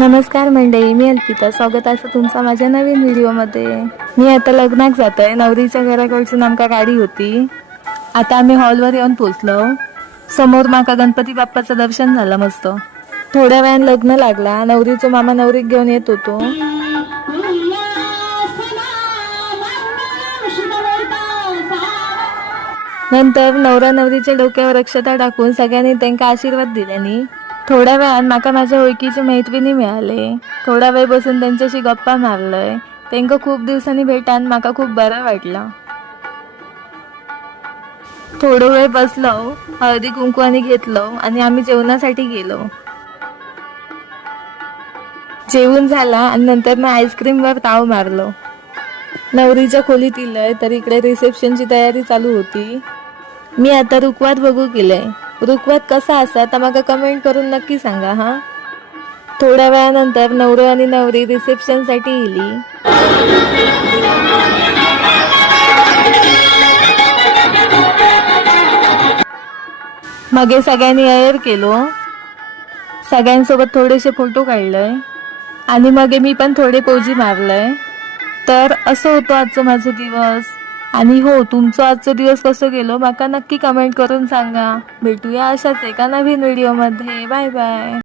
नमस्कार मंडळी मी अल्पिता स्वागत असं तुमचा माझ्या नवीन व्हिडिओमध्ये. मी आता लग्नाक आहे नवरीच्या घराकडची आमका गाडी होती. आता आम्ही हॉलवर येऊन पोचलो समोर माका गणपती बाप्पाचं दर्शन झालं मस्त. थोड्या वेळान लग्न लागला. नवरीचो मामा नवरीक घेऊन येत होतो. नंतर नवरा नवरीच्या डोक्यावर अक्षता टाकून सगळ्यांनी त्यांना आशीर्वाद दिल्यानी थोड्या वेळात माका माझ्या ओळखीचे मैत्रिणी मिळाले. थोडा वेळ बसून त्यांच्याशी गप्पा मारलय. त्यांका खूप दिवसांनी भेटान माका खूप बरं वाटलं. थोडं वेळ बसलो हळदी कुंकवाने घेतलो आणि आम्ही जेवणासाठी गेलो. जेवण झाला आणि नंतर मग आईस्क्रीमवर ताव मारलो. नवरीच्या खोलीत इलंय तर इकडे रिसेप्शनची तयारी चालू होती. मी आता रुकवात बघू केलंय. ऋग्वेद कसा असा तर मग कमेंट करून नक्की सांगा हा? थोड्या वेळानंतर नवरो आणि नवरी रिसेप्शनसाठी इली. मगे सगळ्यांनी अयर केलो सगळ्यांसोबत थोडेसे फोटो काढलंय. आणि मग मी पण थोडे पोजी मारलंय. तर असं होतं आजचं माझं दिवस. आणि हो तुमचं आजचं दिवस कसं गेलो माका नक्की कमेंट करून सांगा. भेटूया अशाच एका नवीन व्हिडिओमध्ये बाय बाय